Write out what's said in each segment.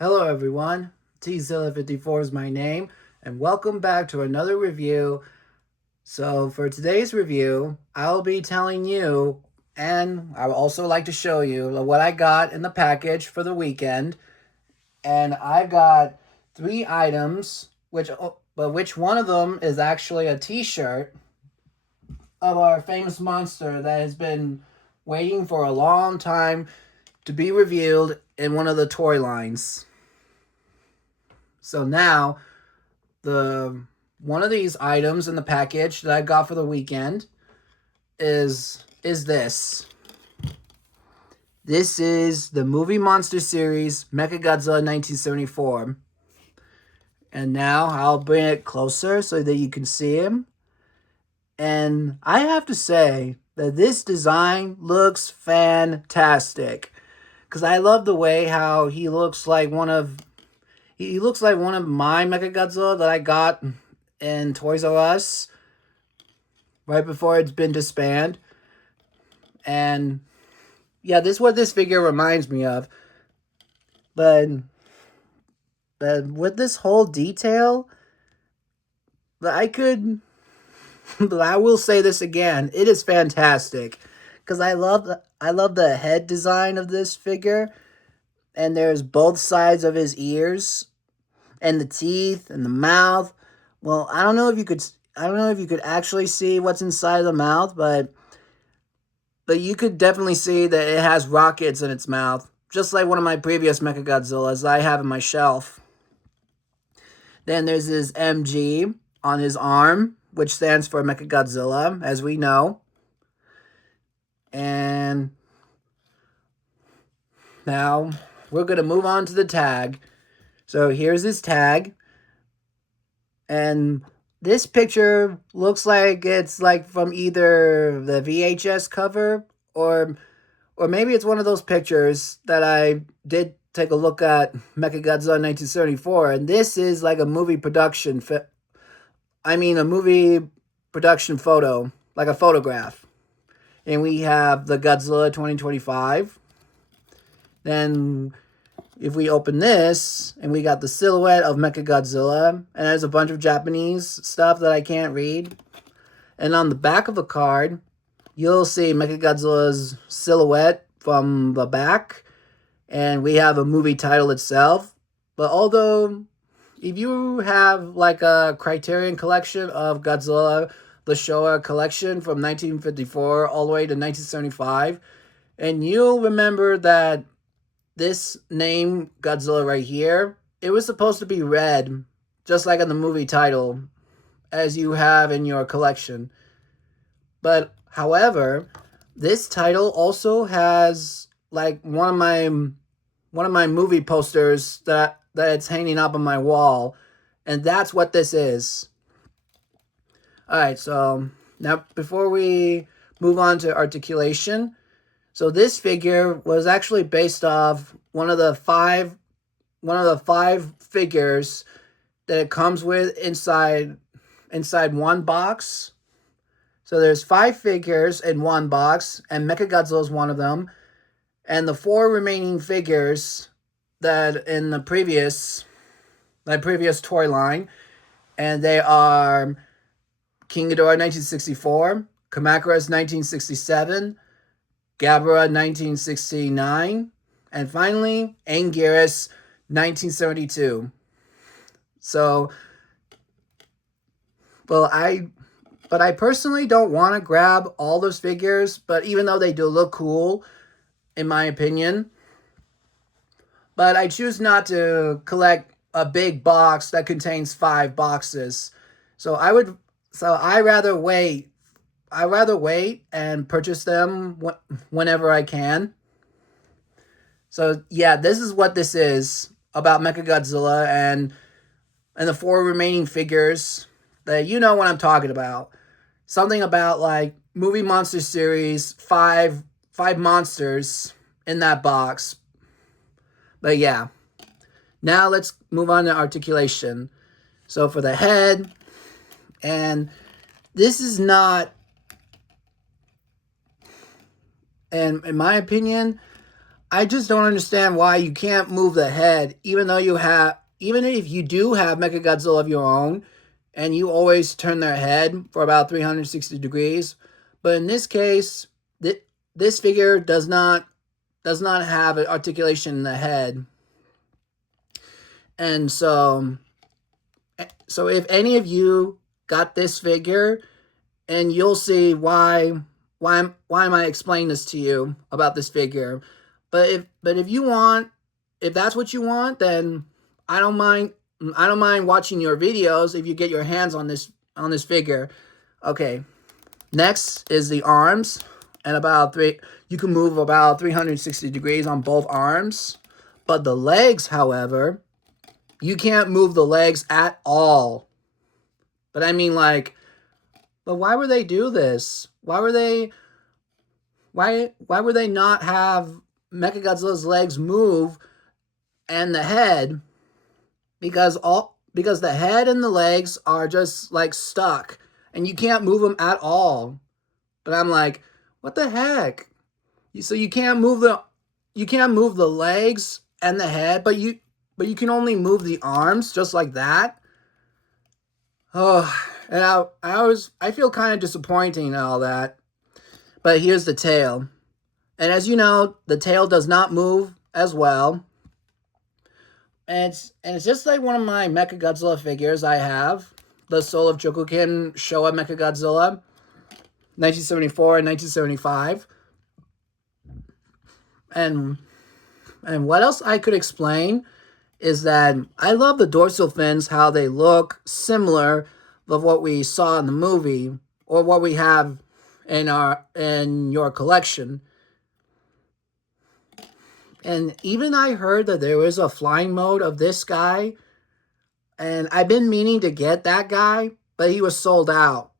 Hello everyone, Tzilla54 is my name, and welcome back to another review. So for today's review, I'll be telling you, and I would also like to show you what I got in the package for the weekend. And I got three items, which one of them is actually a t-shirt of our famous monster that has been waiting for a long time to be revealed in one of the toy lines. So now the one of these items in the package that I got for the weekend is this. This is the movie monster series Mechagodzilla 1974. And now I'll bring it closer so that you can see him. And I have to say that this design looks fantastic. Because I love the way how he looks like one of my Mechagodzilla that I got in Toys R Us right before it's been disbanded. And yeah, this is what this figure reminds me of. But with this whole detail, I could but I will say this again, it is fantastic. Because I love the head design of this figure. And there's both sides of his ears and the teeth and the mouth. Well, I don't know if you could actually see what's inside the mouth, but you could definitely see that it has rockets in its mouth, just like one of my previous Mechagodzillas I have in my shelf. Then there's his MG on his arm, which stands for Mechagodzilla, as we know. And now we're going to move on to the tag. So here's his tag. And this picture looks like it's like from either the VHS cover or maybe it's one of those pictures that I did take a look at Mechagodzilla 1974, and this is like a movie production a movie production photo, like a photograph. And we have the Godzilla 2025. Then if we open this, and we got the silhouette of Mechagodzilla, and there's a bunch of Japanese stuff that I can't read. And on the back of the card, you'll see Mechagodzilla's silhouette from the back, and we have a movie title itself. But although, if you have like a Criterion collection of Godzilla, the Showa collection from 1954 all the way to 1975, and you'll remember that this name, Godzilla right here, it was supposed to be red, just like in the movie title, as you have in your collection. But, however, this title also has, like, one of my movie posters that it's hanging up on my wall, and that's what this is. Alright, so, now, before we move on to articulation, so this figure was actually based off one of the five figures that it comes with inside one box. So there's 5 figures in one box, and Mechagodzilla is one of them. And the 4 remaining figures that in the previous toy line, and they are King Ghidorah 1964, Kamakuras 1967, Gabara 1969, and finally Anguirus 1972. So, well, I personally don't want to grab all those figures, but even though they do look cool, in my opinion, but I choose not to collect a big box that contains 5 boxes. So I rather wait. I rather wait and purchase them whenever I can. So yeah, this is what this is about Mechagodzilla and the 4 remaining figures that you know what I'm talking about. Something about like movie monster series, five monsters in that box. But yeah. Now let's move on to articulation. So for the head, and this is not, and in my opinion, I just don't understand why you can't move the head, even if you do have Mechagodzilla of your own, and you always turn their head for about 360 degrees. But in this case, this figure does not have an articulation in the head, and so if any of you got this figure, and you'll see why am I explaining this to you about this figure. But if that's what you want, then I don't mind I don't mind watching your videos if you get your hands on this figure. Okay. Next is the arms, and you can move about 360 degrees on both arms. But the legs, however, you can't move the legs at all. But I mean, like, but why would they do this? Why would they not have Mechagodzilla's legs move and the head? Because the head and the legs are just like stuck and you can't move them at all. But I'm like, what the heck? So you can't move the legs and the head, but you can only move the arms just like that. Oh, and I feel kind of disappointing and all that. But here's the tail. And as you know, the tail does not move as well. And it's just like one of my Mechagodzilla figures I have. The Soul of Chokukin Showa Mechagodzilla, 1974 and 1975. And what else I could explain is that I love the dorsal fins, how they look similar of what we saw in the movie or what we have in your collection. And even I heard that there was a flying mode of this guy, and I've been meaning to get that guy, but he was sold out.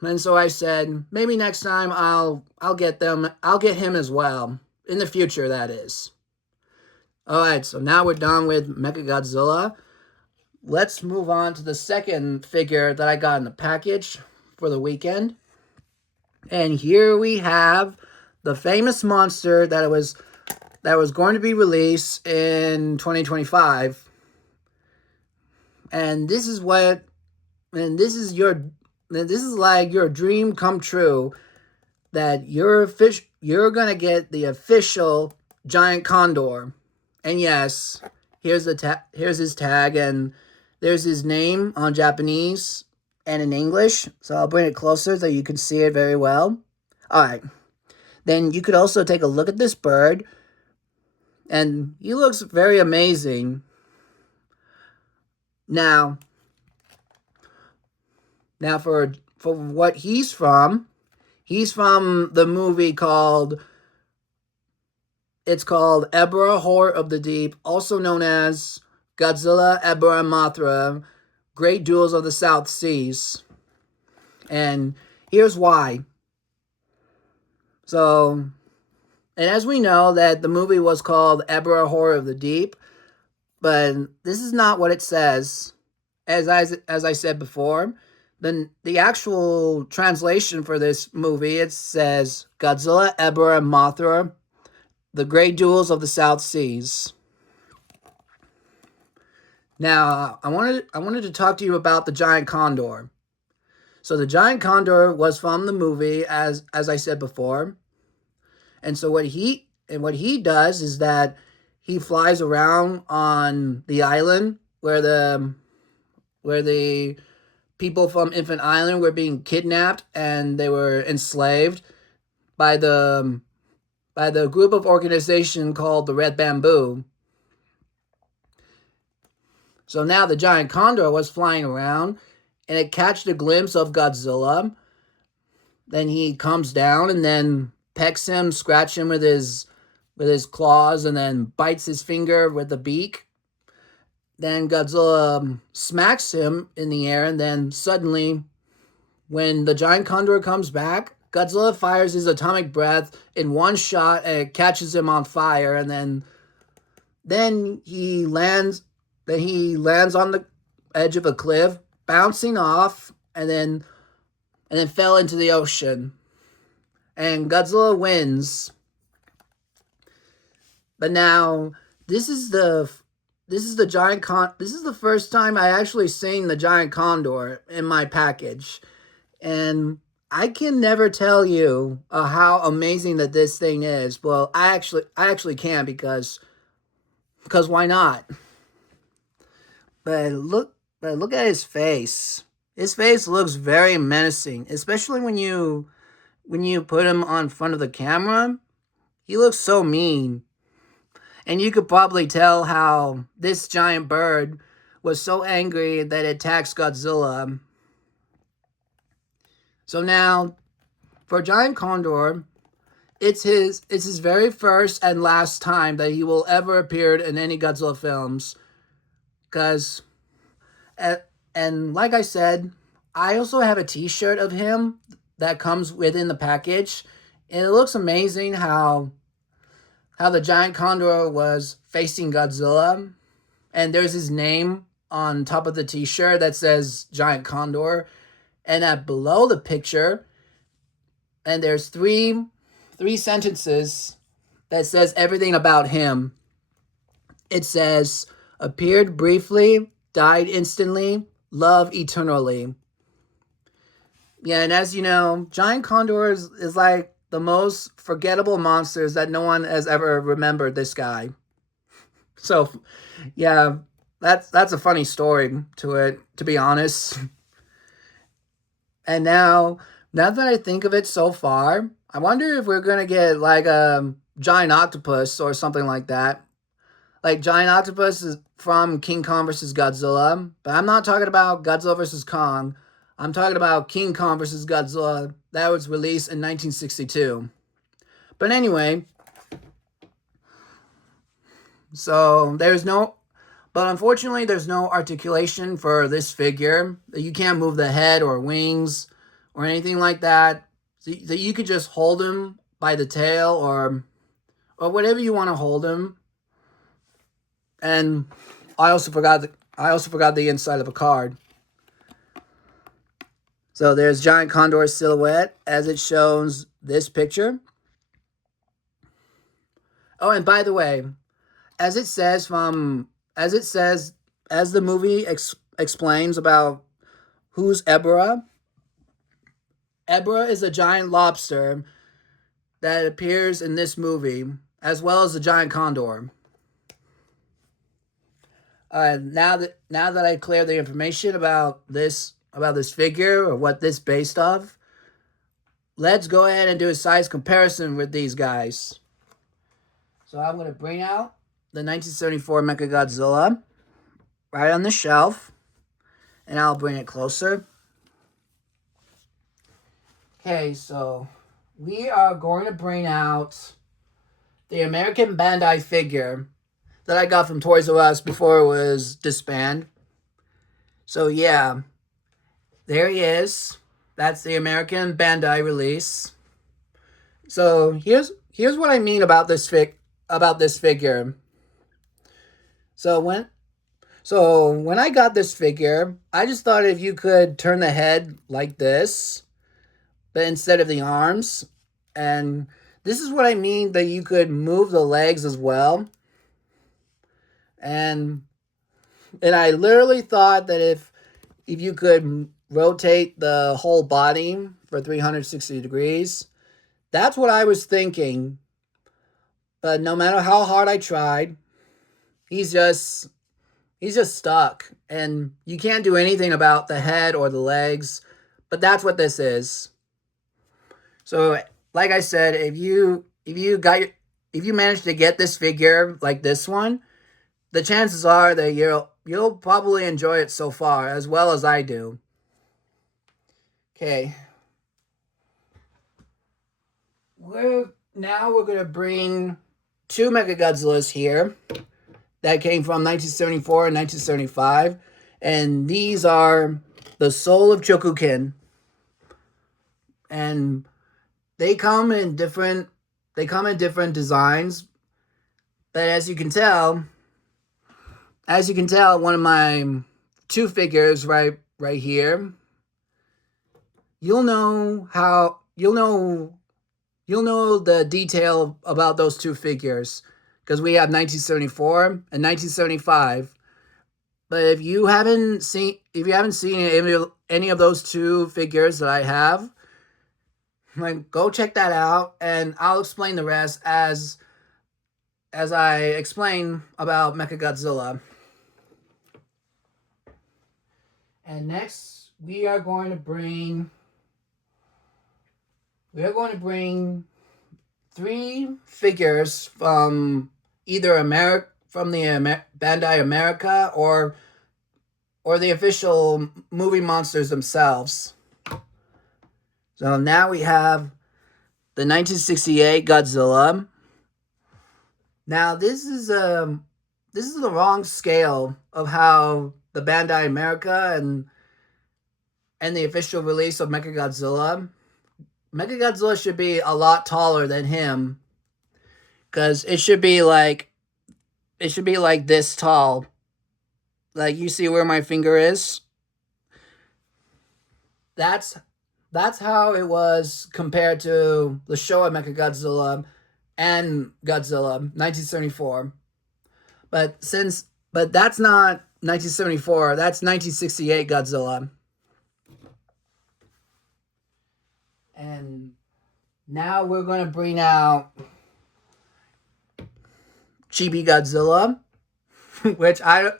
And so I said, maybe next time I'll get him as well. In the future, that is. Alright, so now we're done with Mechagodzilla. Let's move on to the second figure that I got in the package for the weekend. And here we have the famous monster that was going to be released in 2025. And this is like your dream come true, that you're gonna get the official Giant Condor. And yes, here's his tag, and there's his name on Japanese and in English. So I'll bring it closer so you can see it very well. Alright. Then you could also take a look at this bird. And he looks very amazing. Now for what he's from the movie called Ebra, Horror of the Deep, also known as Godzilla, Ebra, and Mothra, Great Duels of the South Seas. And here's why. So, and as we know that the movie was called Ebra, Horror of the Deep, but this is not what it says. As I said before, the actual translation for this movie, it says Godzilla, Ebra, and Mothra, the Great Duels of the South Seas. Now, I wanted to talk to you about the Giant Condor. So the Giant Condor was from the movie, as I said before. And so what he does is that he flies around on the island where the people from Infant Island were being kidnapped and they were enslaved by the group of organization called the Red Bamboo. So now the Giant Condor was flying around, and it catched a glimpse of Godzilla. Then he comes down and then pecks him, scratches him with his claws, and then bites his finger with the beak. Then Godzilla smacks him in the air, and then suddenly, when the Giant Condor comes back, Godzilla fires his atomic breath in one shot, and it catches him on fire, and then he lands on the edge of a cliff, bouncing off, and then fell into the ocean. And Godzilla wins. But now this is the this is the first time I actually seen the giant condor in my package, and I can never tell you how amazing that this thing is. Well, I actually can because why not? But look at his face. His face looks very menacing, especially when you put him on front of the camera. He looks so mean. And you could probably tell how this giant bird was so angry that it attacks Godzilla. So now, for Giant Condor, it's his very first and last time that he will ever appear in any Godzilla films. Because, and like I said, I also have a T-shirt of him that comes within the package, and it looks amazing how the giant condor was facing Godzilla, and there's his name on top of the T-shirt that says Giant Condor, and at below the picture, and there's three sentences that says everything about him. It says, appeared briefly, died instantly, love eternally. Yeah, and as you know, Giant Condor is like the most forgettable monsters that no one has ever remembered this guy. So, yeah, that's a funny story to it, to be honest. And now that I think of it so far, I wonder if we're gonna get like a giant octopus or something like that. Like giant octopus is from King Kong versus Godzilla, but I'm not talking about Godzilla versus Kong. I'm talking about King Kong versus Godzilla that was released in 1962. But anyway, so but unfortunately, there's no articulation for this figure. You can't move the head or wings or anything like that. So you could just hold him by the tail or whatever you want to hold him. And I also forgot the inside of a card. So there's Giant Condor silhouette as it shows this picture. Oh, and by the way, as it says as the movie explains about who's Ebra. Ebra is a giant lobster that appears in this movie, as well as the giant condor. Now that I cleared the information about this figure or what this based off, let's go ahead and do a size comparison with these guys. So I'm going to bring out the 1974 Mechagodzilla right on the shelf, and I'll bring it closer. Okay, so we are going to bring out the American Bandai figure that I got from Toys R Us before it was disbanded. So yeah, there he is. That's the American Bandai release. So here's what I mean about this figure. So when I got this figure, I just thought if you could turn the head like this, but instead of the arms, and this is what I mean that you could move the legs as well. And I literally thought that if you could rotate the whole body for 360 degrees, that's what I was thinking. But no matter how hard I tried, he's just stuck, and you can't do anything about the head or the legs. But that's what this is. So, like I said, if you manage to get this figure like this one, the chances are that you'll probably enjoy it so far as well as I do. Okay. We're gonna bring two Mechagodzillas here that came from 1974 and 1975, and these are the Soul of Chokukin. And they come in different designs, but as you can tell, one of my two figures right here, you'll know the detail about those two figures, because we have 1974 and 1975. But if you haven't seen any of those two figures that I have, like, go check that out, and I'll explain the rest as I explain about Mechagodzilla. And next, we are going to bring three figures from either Bandai America or the official movie monsters themselves. So now we have the 1968 Godzilla. Now this is the wrong scale of how the Bandai America and the official release of Mechagodzilla. Mechagodzilla should be a lot taller than him, because it should be like this tall. Like, you see where my finger is? That's how it was compared to the Showa Mechagodzilla and Godzilla 1974. But that's not 1974, that's 1968 Godzilla. And now we're going to bring out Chibi Godzilla, which I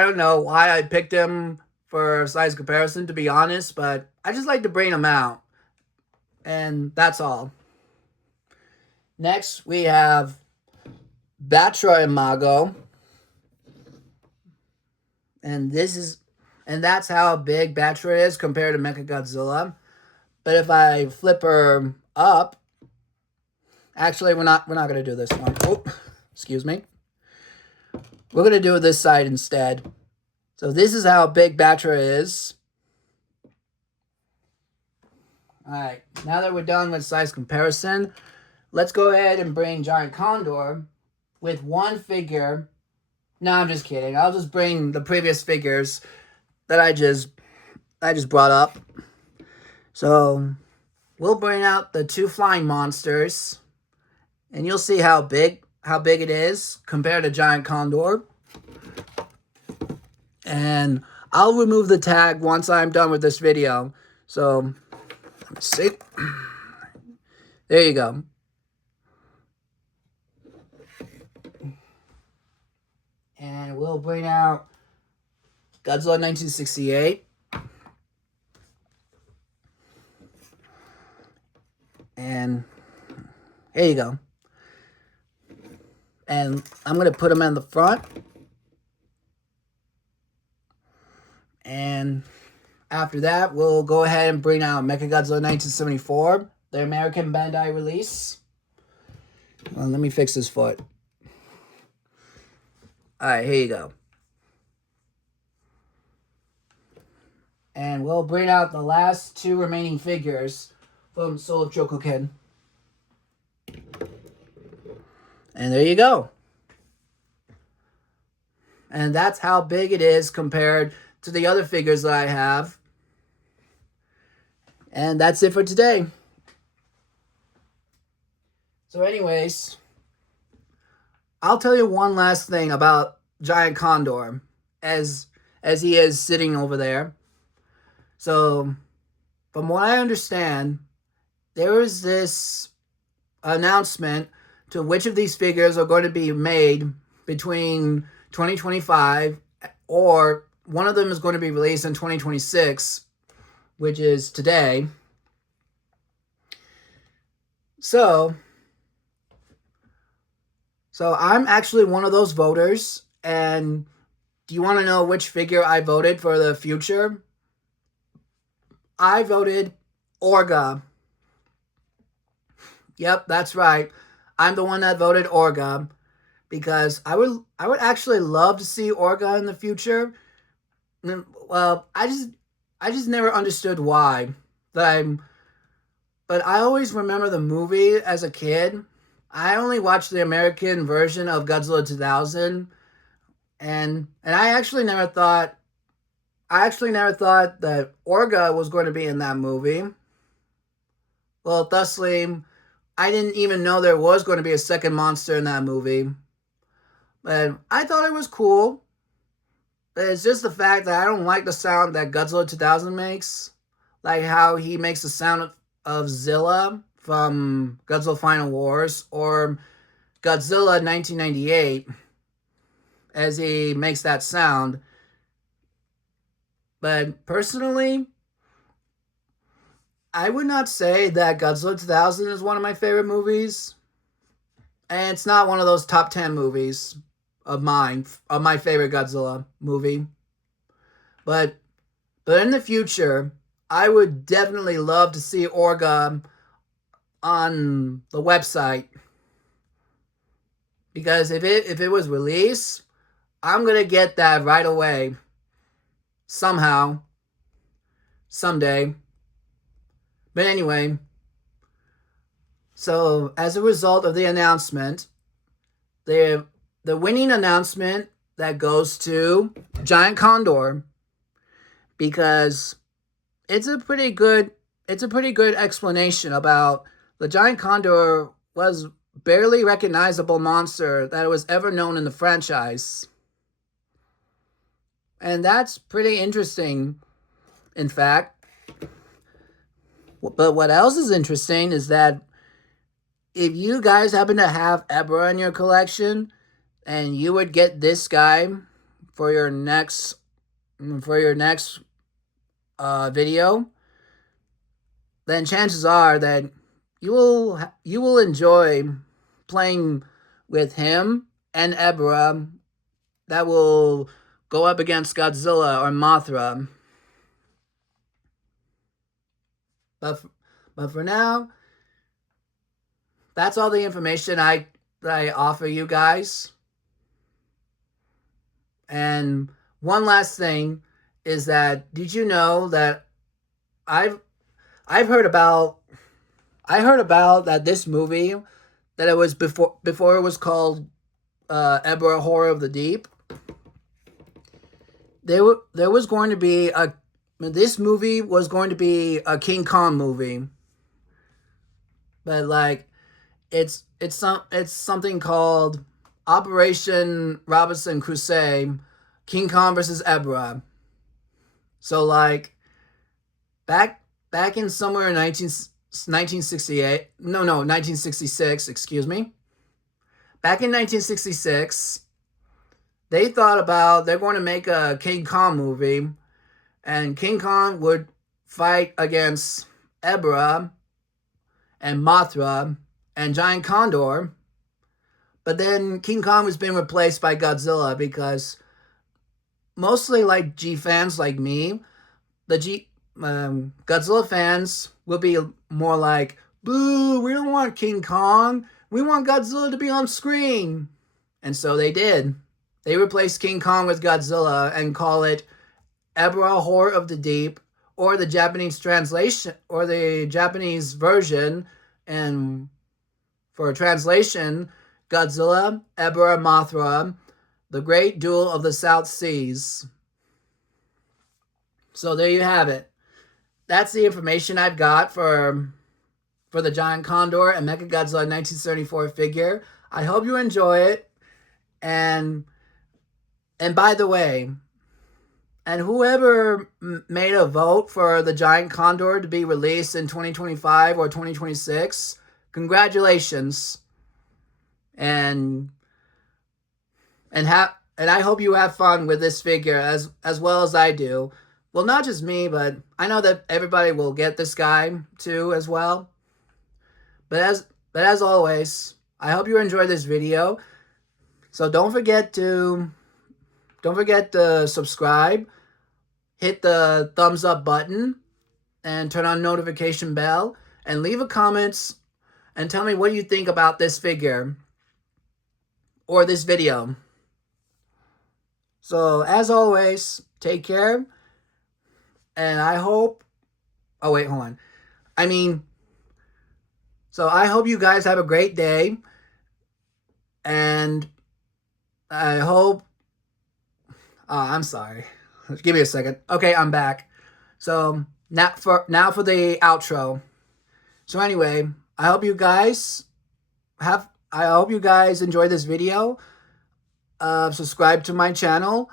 don't know why I picked him for size comparison, to be honest, but I just like to bring him out. And that's all. Next, we have Batra Imago. And that's how big Batra is compared to Mechagodzilla. But if I flip her up, actually, we're not going to do this one. Oh, excuse me. We're going to do this side instead. So this is how big Batra is. Alright, now that we're done with size comparison, let's go ahead and bring Giant Condor with one figure. No, I'm just kidding. I'll just bring the previous figures that I just brought up. So we'll bring out the two flying monsters, and you'll see how big it is compared to Giant Condor. And I'll remove the tag once I'm done with this video. So let me see. There you go. And we'll bring out Godzilla 1968. And here you go. And I'm going to put them in the front. And after that, we'll go ahead and bring out Mechagodzilla 1974, the American Bandai release. Well, let me fix this foot. Alright, here you go. And we'll bring out the last two remaining figures from Soul of Chokoken. And there you go. And that's how big it is compared to the other figures that I have. And that's it for today. So anyways, I'll tell you one last thing about Giant Condor as he is sitting over there. So, from what I understand, there is this announcement to which of these figures are going to be made between 2025, or one of them is going to be released in 2026, which is today. So I'm actually one of those voters, and do you want to know which figure I voted for the future? I voted Orga. Yep, that's right. I'm the one that voted Orga, because I would actually love to see Orga in the future. Well, I just never understood why. But I always remember the movie as a kid. I only watched the American version of Godzilla 2000, and I actually never thought that Orga was going to be in that movie. Well, thusly, I didn't even know there was going to be a second monster in that movie. But I thought it was cool. But it's just the fact that I don't like the sound that Godzilla 2000 makes. Like how he makes the sound of Zilla from Godzilla Final Wars or Godzilla 1998 as he makes that sound. But personally, I would not say that Godzilla 2000 is one of my favorite movies. And it's not one of those top 10 movies of mine, of my favorite Godzilla movie. But in the future, I would definitely love to see Orga on the website. Because if it was released, I'm gonna get that right away. Somehow. Someday. But anyway, so as a result of the announcement, the winning announcement that goes to Giant Condor, because it's a pretty good explanation about the Giant Condor was barely recognizable monster that was ever known in the franchise. And that's pretty interesting, in fact. But what else is interesting is that if you guys happen to have Ebra in your collection and you would get this guy for your next video, then chances are that you will enjoy playing with him and Ebra that will go up against Godzilla or Mothra. But for now, that's all the information that I offer you guys. And one last thing is that, did you know that I've heard about that this movie, that it was before it was called Ebra Horror of the Deep. There was going to be this movie was going to be a King Kong movie, but like it's something called Operation Robinson Crusoe, King Kong versus Ebra. So like back in somewhere in 1966, excuse me. Back in 1966, they thought about they're going to make a King Kong movie, and King Kong would fight against Ebra and Mothra and Giant Condor. But then King Kong was being replaced by Godzilla because mostly like G fans like me, the Godzilla fans will be more like, boo, we don't want King Kong. We want Godzilla to be on screen. And so they did. They replaced King Kong with Godzilla and call it Ebra Horror of the Deep, or the Japanese translation, or the Japanese version, and for translation, Godzilla, Ebra, Mothra, the Great Duel of the South Seas. So there you have it. That's the information I've got for the Giant Condor and Mechagodzilla 1974 figure. I hope you enjoy it. And by the way, and whoever made a vote for the Giant Condor to be released in 2025 or 2026, congratulations. And I hope you have fun with this figure as well as I do. Well, not just me, but I know that everybody will get this guy too as well. But as always, I hope you enjoyed this video. So don't forget to subscribe, hit the thumbs up button, and turn on notification bell, and leave a comment and tell me what you think about this figure or this video. So as always, take care, and I hope, oh wait, hold on. So I hope you guys have a great day, and I hope, I'm sorry. Give me a second. Okay, I'm back. So now for the outro. So anyway, I hope you guys I hope you guys enjoy this video. Subscribe to my channel,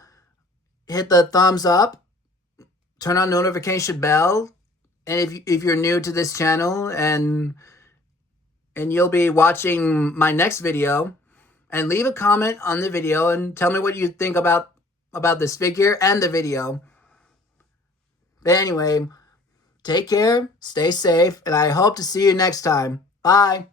hit the thumbs up, turn on notification bell, and if you're new to this channel and you'll be watching my next video, and leave a comment on the video and tell me what you think about this figure and the video. But anyway, take care, stay safe, and I hope to see you next time. Bye.